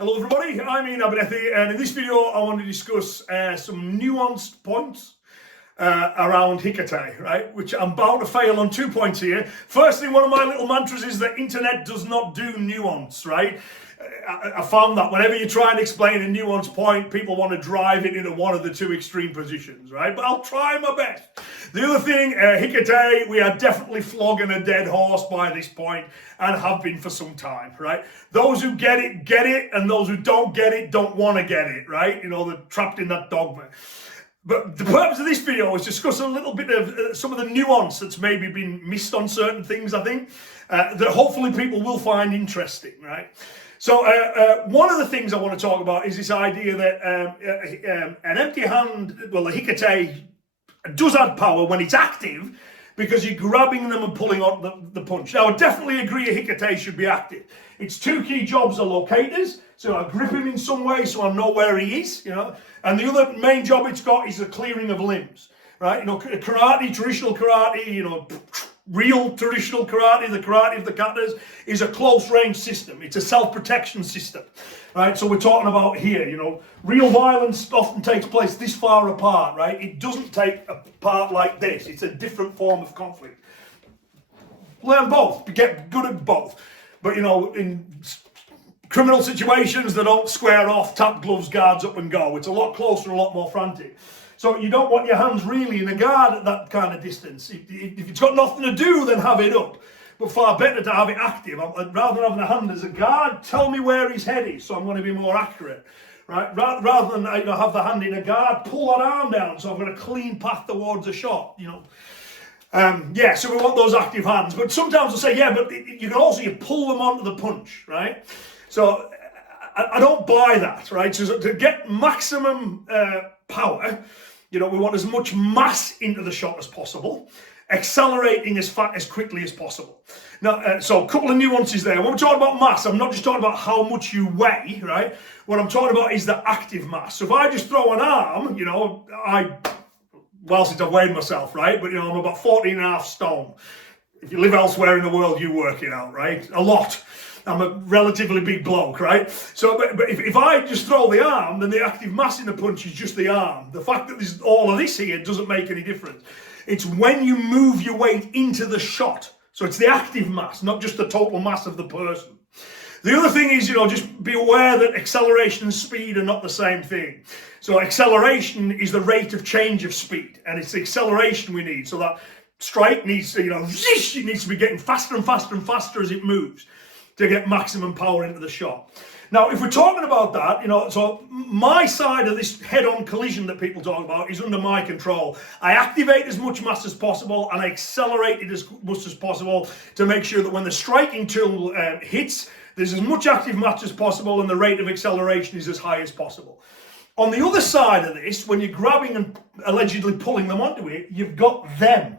Hello everybody, I'm inactive, and in this video I want to discuss some nuanced points around Hikite, right? Which I'm bound to fail on 2 points here. Firstly, one of my little mantras is that internet does not do nuance, right? I found that whenever you try and explain a nuanced point, people want to drive it into one of the two extreme positions, right? But I'll try my best. The other thing, Hikite, we are definitely flogging a dead horse by this point and have been for some time, right? Those who get it, and those who don't get it, don't want to get it, right? You know, they're trapped in that dogma. But the purpose of this video is to discuss a little bit of some of the nuance that's maybe been missed on certain things, I think, that hopefully people will find interesting, right? So one of the things I want to talk about is this idea that an empty hand, well, the Hikite does add power when it's active because you're grabbing them and pulling on the punch. Now, I definitely agree a Hikite should be active. Its two key jobs are locators, so I grip him in some way so I know where he is, you know, and the other main job it's got is the clearing of limbs, right? You know, karate, traditional karate, you know, real traditional karate, the karate of the katas, is a close-range system. It's a self-protection system, right? So we're talking about here, you know, real violence often takes place this far apart, right? It doesn't take apart like this. It's a different form of conflict. Learn both, get good at both. But, you know, in criminal situations, they don't square off, tap gloves, guards up and go. It's a lot closer and a lot more frantic. So you don't want your hands really in a guard at that kind of distance. If it's got nothing to do, then have it up. But far better to have it active. Rather than having a hand as a guard, tell me where his head is, so I'm going to be more accurate. Right? Rather than have the hand in a guard, pull that arm down, so I've got a clean path towards a shot. You know. Yeah, so we want those active hands. But sometimes I'll say, yeah, but you can also pull them onto the punch, right? So I don't buy that, right? So to get maximum power, you know, we want as much mass into the shot as possible, accelerating as quickly as possible. Now, so a couple of nuances there. When we're talking about mass, I'm not just talking about how much you weigh, right? What I'm talking about is the active mass. So if I just throw an arm, you know, well, since I've weighed myself, right? But, you know, I'm about 14 and a half stone. If you live elsewhere in the world, you work it out, right? A lot. I'm a relatively big bloke, right? So, but if I just throw the arm, then the active mass in the punch is just the arm. The fact that there's all of this here doesn't make any difference. It's when you move your weight into the shot. So it's the active mass, not just the total mass of the person. The other thing is, you know, just be aware that acceleration and speed are not the same thing. So acceleration is the rate of change of speed, and it's the acceleration we need. So that strike needs to, you know, it needs to be getting faster and faster and faster as it moves to get maximum power into the shot. Now, if we're talking about that, you know, so my side of this head-on collision that people talk about is under my control. I activate as much mass as possible and I accelerate it as much as possible to make sure that when the striking tool hits, there's as much active mass as possible and the rate of acceleration is as high as possible. On the other side of this, when you're grabbing and allegedly pulling them onto it, you've got them,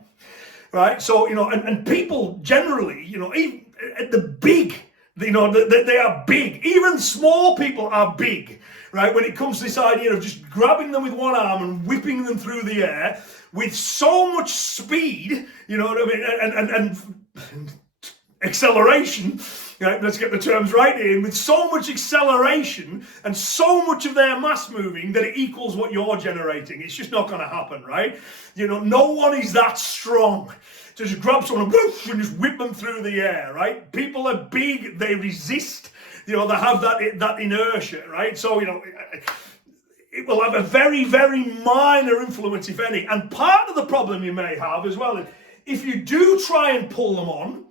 right? So, you know, and people generally, you know, even at the big, you know, they are big. Even small people are big, right? When it comes to this idea of just grabbing them with one arm and whipping them through the air with so much speed, you know what I mean, and acceleration, right? Let's get the terms right in, with so much acceleration and so much of their mass moving that it equals what you're generating. It's just not going to happen, right? You know, no one is that strong to just grab someone and whoosh, and just whip them through the air, right? People are big, they resist, you know, they have that inertia, right? So, you know, it will have a very, very minor influence, if any. And part of the problem you may have as well is if you do try and pull them on,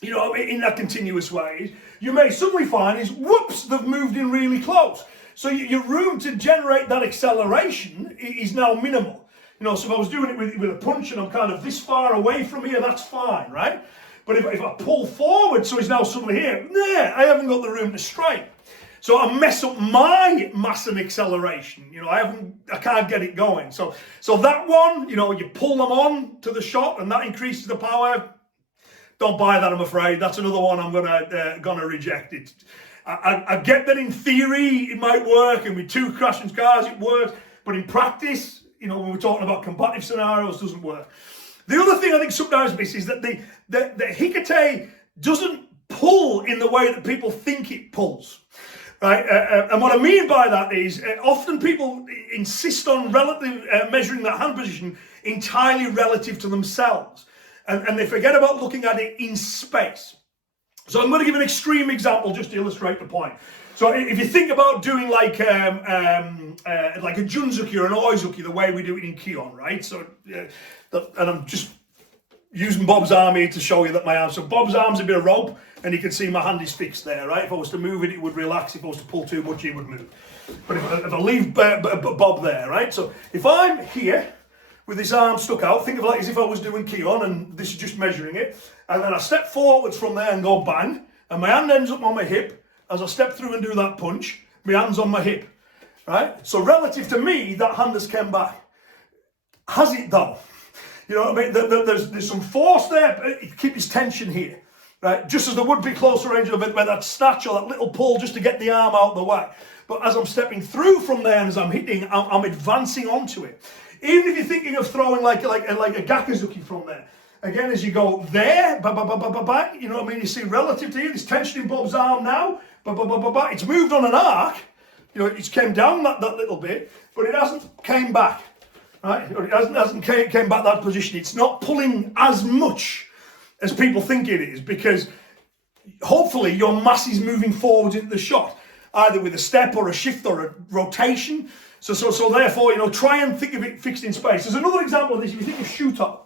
you know, in that continuous way, you may suddenly find is, whoops, they've moved in really close. So your room to generate that acceleration is now minimal. You know, so if I was doing it with a punch and I'm kind of this far away from here, that's fine, right? But if I pull forward, so he's now suddenly here, I haven't got the room to strike. So I mess up my mass and acceleration. You know, I can't get it going. So that one, you know, you pull them on to the shot and that increases the power. Don't buy that, I'm afraid. That's another one I'm gonna reject it. I get that in theory it might work, and with two crashing cars it works, but in practice, you know, when we're talking about combative scenarios, it doesn't work. The other thing I think sometimes miss is that the Hikite doesn't pull in the way that people think it pulls. right? And what I mean by that is often people insist on measuring that hand position entirely relative to themselves, and they forget about looking at it in space. So I'm going to give an extreme example just to illustrate the point. So if you think about doing like a junzuki or an oizuki, the way we do it in Kion, right? So, and I'm just using Bob's arm here to show you that my arm. So Bob's arm's a bit of rope, and you can see my hand is fixed there, right? If I was to move it, it would relax. If I was to pull too much, it would move. But if I leave Bob there, right? So if I'm here with this arm stuck out, think of it like as if I was doing Kion, and this is just measuring it. And then I step forwards from there and go bang, and my hand ends up on my hip. As I step through and do that punch, my hand's on my hip, right? So relative to me, that hand has come back. Has it though? You know what I mean? There's some force there, keep this tension here, right? Just as there would be closer range of it, where that snatch or that little pull just to get the arm out of the way. But as I'm stepping through from there and as I'm hitting, I'm advancing onto it. Even if you're thinking of throwing like a gakuzuki from there, again, as you go there, you know what I mean? You see, relative to here, there's tension in Bob's arm now, it's moved on an arc, you know, it's came down that little bit, but it hasn't came back, right? Or it hasn't came back that position. It's not pulling as much as people think it is, because hopefully your mass is moving forward into the shot, either with a step or a shift or a rotation. So therefore, you know, try and think of it fixed in space. There's another example of this. If you think of shuto,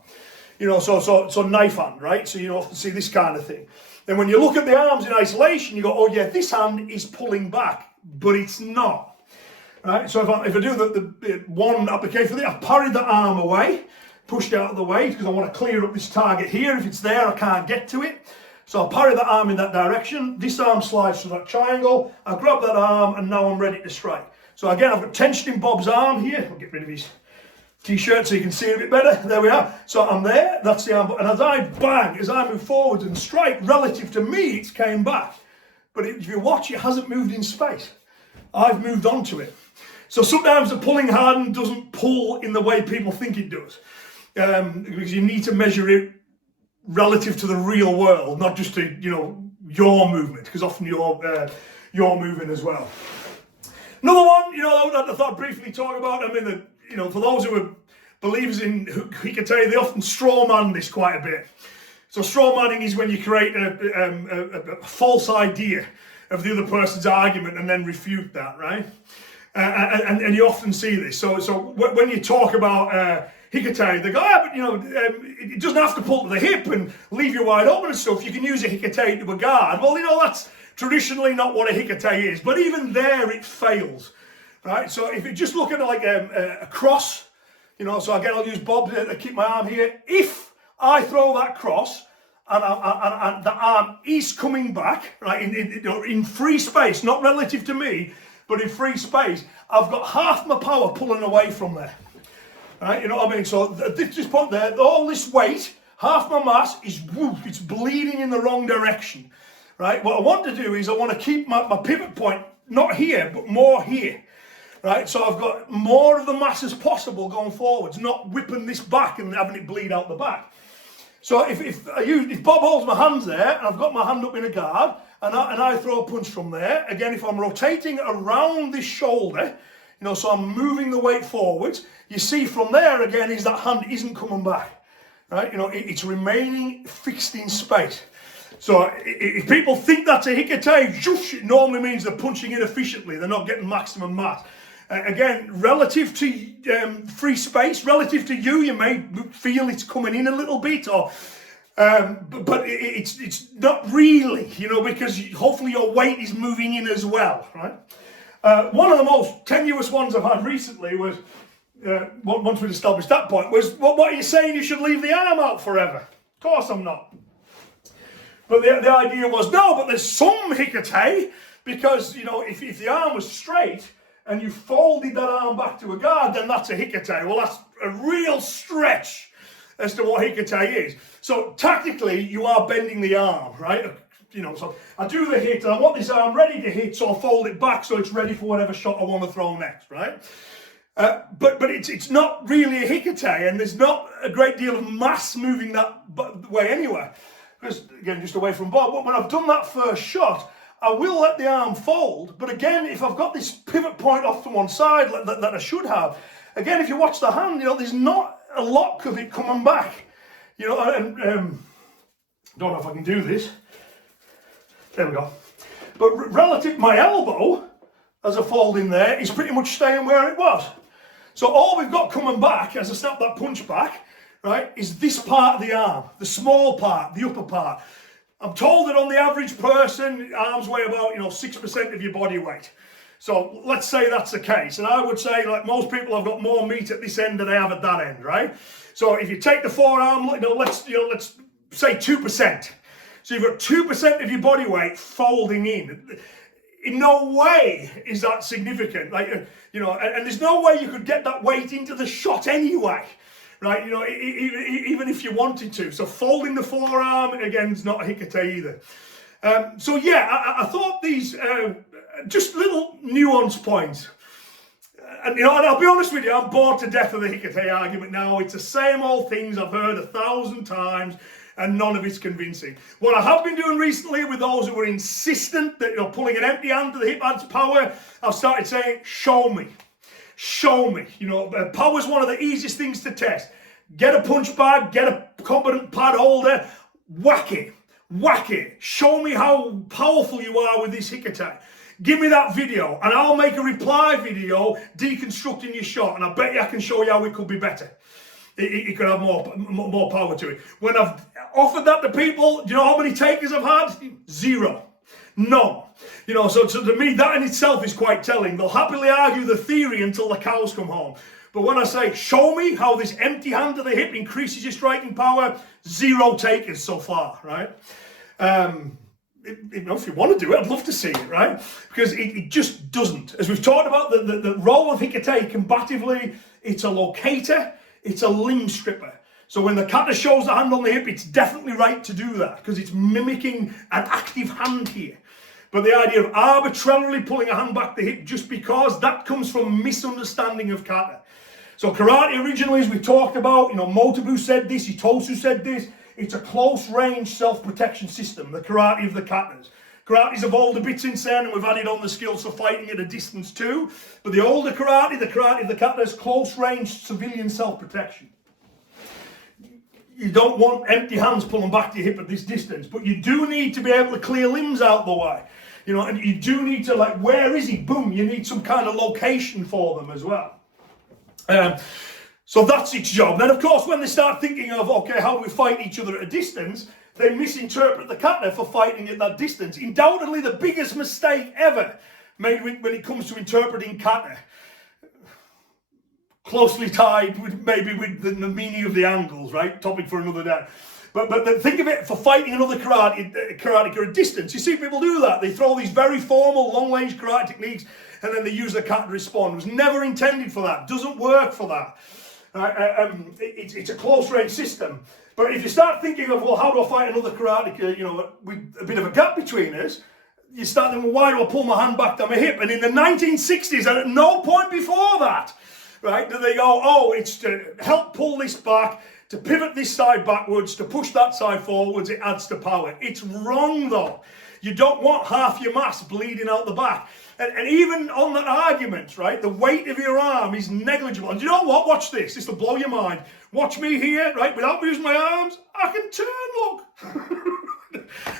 you know, so knife hand, right? So you often see this kind of thing. Then when you look at the arms in isolation, you go, oh yeah, this hand is pulling back, but it's not, right? So if I do the one application, I parried the arm away, pushed out of the way, because I want to clear up this target here. If it's there, I can't get to it. So I parry the arm in that direction. This arm slides to that triangle. I grab that arm, and now I'm ready to strike. So again, I've got tension in Bob's arm here. I'll get rid of his t-shirt so you can see it a bit better. There we are. So I'm there, that's the arm, and as I move forward and strike, relative to me, it's came back. But if you watch, it hasn't moved in space. I've moved on to it. So sometimes the pulling hand doesn't pull in the way people think it does. Because you need to measure it relative to the real world, not just to, you know, your movement, because often you're moving as well. Another one, you know, that I thought I'd briefly talk about, I mean, you know, for those who are believers in Hikite, they often strawman this quite a bit. So strawmanning is when you create a false idea of the other person's argument and then refute that, right? And you often see this. So when you talk about Hikite, they go, but you know, it doesn't have to pull to the hip and leave you wide open and stuff. You can use a Hikite to a guard. Well, you know, that's traditionally not what a Hikite is, but even there it fails, right? So if you just look at it like a cross, you know, so again I'll use Bob to keep my arm here. If I throw that cross and the arm is coming back, right, in free space, not relative to me, but in free space, I've got half my power pulling away from there, right? You know what I mean? So at this point there, all this weight, half my mass is, it's bleeding in the wrong direction. Right, what I want to do is I want to keep my pivot point not here, but more here. Right, so I've got more of the mass as possible going forwards, not whipping this back and having it bleed out the back. So if Bob holds my hands there and I've got my hand up in a guard and I throw a punch from there, again, if I'm rotating around this shoulder, you know, so I'm moving the weight forwards, you see from there again is that hand isn't coming back. Right, you know, it's remaining fixed in space. So if people think that's a Hikite, it normally means they're punching inefficiently. They're not getting maximum mass. Again, relative to free space, relative to you, you may feel it's coming in a little bit, or but it's not really, you know, because hopefully your weight is moving in as well, right? One of the most tenuous ones I've had recently was, once we'd established that point, was, what are you saying, you should leave the arm out forever? Of course I'm not. But the idea was, no, but there's some Hikite, because, you know, if the arm was straight and you folded that arm back to a guard, then that's a Hikite. Well, that's a real stretch as to what Hikite is. So tactically, you are bending the arm, right? You know, so I do the hit, and I want this arm ready to hit, so I fold it back so it's ready for whatever shot I want to throw next, right? But it's not really a Hikite, and there's not a great deal of mass moving that way anywhere. Because, again, just away from Bob, when I've done that first shot, I will let the arm fold, but again, if I've got this pivot point off to one side that I should have, again, if you watch the hand, there's not a lot of it coming back. And don't know if I can do this. There we go. But relative, my elbow, as I fold in there, is pretty much staying where it was. So all we've got coming back, as I snap that punch back, right, is this part of the arm, the small part, the upper part. I'm told that on the average person, arms weigh about 6% of your body weight. So let's say that's the case, and I would say, like most people, I've got more meat at this end than I have at that end, right? So if you take the forearm, let's say 2%. So you've got 2% of your body weight folding in. In no way is that significant, and there's no way you could get that weight into the shot anyway, right? Even if you wanted to. So folding the forearm, again, is not a Hikite either. So yeah, I thought these just little nuance points. And I'll be honest with you, I'm bored to death of the Hikite argument now. It's the same old things I've heard 1,000 times, and none of it's convincing. What I have been doing recently with those who are insistent that pulling an empty hand to the hip adds power, I've started saying, show me. Show me. Power is one of the easiest things to test. Get a punch bag, get a competent pad holder, whack it. Whack it. Show me how powerful you are with this Hikite. Give me that video and I'll make a reply video deconstructing your shot, and I bet you I can show you how it could be better. It could have more power to it. When I've offered that to people, do you know how many takers I've had? Zero. None. So to me, that in itself is quite telling. They'll happily argue the theory until the cows come home. But when I say, show me how this empty hand to the hip increases your striking power, zero takers so far, right? If you want to do it, I'd love to see it, right? Because it just doesn't. As we've talked about, the role of Hikite combatively, it's a locator, it's a limb stripper. So when the kata shows the hand on the hip, it's definitely right to do that because it's mimicking an active hand here. But the idea of arbitrarily pulling a hand back the hip just because, that comes from misunderstanding of kata. So karate originally, as we talked about, Motobu said this, Itosu said this, it's a close range self-protection system, the karate of the katas. Karate's evolved a bit since then, and we've added on the skills for fighting at a distance too. But the older karate, the karate of the katas, close range civilian self-protection. You don't want empty hands pulling back to your hip at this distance, but you do need to be able to clear limbs out the way. And you do need to, where is he? Boom, you need some kind of location for them as well. So that's its job. Then, of course, when they start thinking of, okay, how do we fight each other at a distance, they misinterpret the kata for fighting at that distance. Undoubtedly the biggest mistake ever made when it comes to interpreting kata. Closely tied with the meaning of the angles, right? Topic for another day. But think of it for fighting another karateka at a distance. You see people do that. They throw these very formal long-range karate techniques and then they use the kata to respond. It was never intended for that. Doesn't work for that. It's a close-range system. But if you start thinking of, well, how do I fight another karateka, with a bit of a gap between us, you start thinking, well, why do I pull my hand back to my hip? And in the 1960s, and at no point before that, right, do they go, oh, it's to help pull this back, to pivot this side backwards, to push that side forwards, it adds to power. It's wrong, though. You don't want half your mass bleeding out the back. And even on that argument, right, the weight of your arm is negligible. And you know what? Watch this. This will blow your mind. Watch me here, right? Without using my arms, I can turn, look.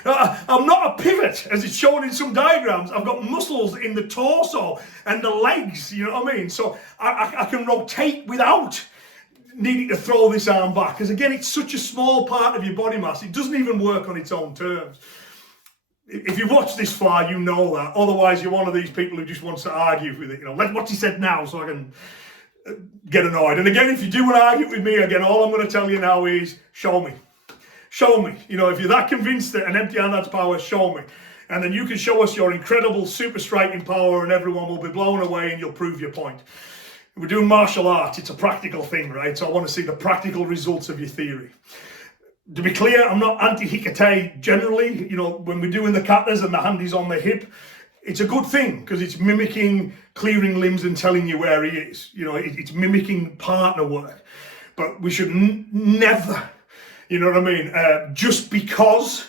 I'm not a pivot, as it's shown in some diagrams. I've got muscles in the torso and the legs, you know what I mean? So I can rotate without needing to throw this arm back. Because again, it's such a small part of your body mass. It doesn't even work on its own terms. If you've watched this far, you know that. Otherwise, you're one of these people who just wants to argue with it. Let what he said now so I can get annoyed. And again, if you do want to argue with me, again, all I'm going to tell you now is show me. Show me. If you're that convinced that an empty hand adds power, show me. And then you can show us your incredible super striking power and everyone will be blown away and you'll prove your point. We're doing martial arts. It's a practical thing, right? So I want to see the practical results of your theory. To be clear, I'm not anti-Hikite generally. When we're doing the katas and the hand is on the hip, it's a good thing because it's mimicking clearing limbs and telling you where he is. It's mimicking partner work. But we should never, just because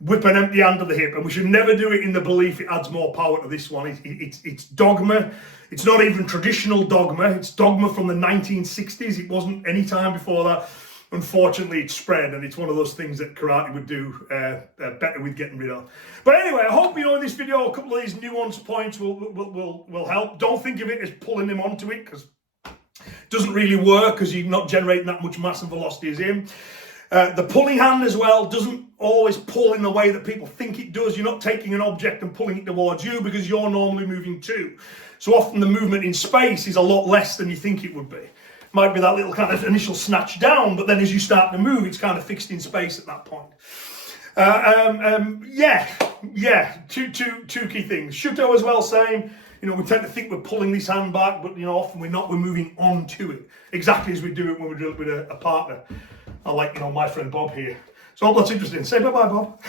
whip an empty hand to the hip, and we should never do it in the belief it adds more power to this one. It's dogma. It's not even traditional dogma. It's dogma from the 1960s. It wasn't any time before that. Unfortunately, it's spread, and it's one of those things that karate would do better with getting rid of. But anyway, I hope in this video a couple of these nuanced points will help. Don't think of it as pulling them onto it, because it doesn't really work, because you're not generating that much mass and velocity as him. The pulling hand as well doesn't always pull in the way that people think it does. You're not taking an object and pulling it towards you, because you're normally moving too. So often the movement in space is a lot less than you think it would be. Might be that little kind of initial snatch down, but then as you start to move, it's kind of fixed in space at that point. Two key things. Shuto as well, same. We tend to think we're pulling this hand back, but often we're not. We're moving onto it, exactly as we do it when we do it with a partner. I like my friend Bob here. So I hope that's interesting. Say bye-bye, Bob.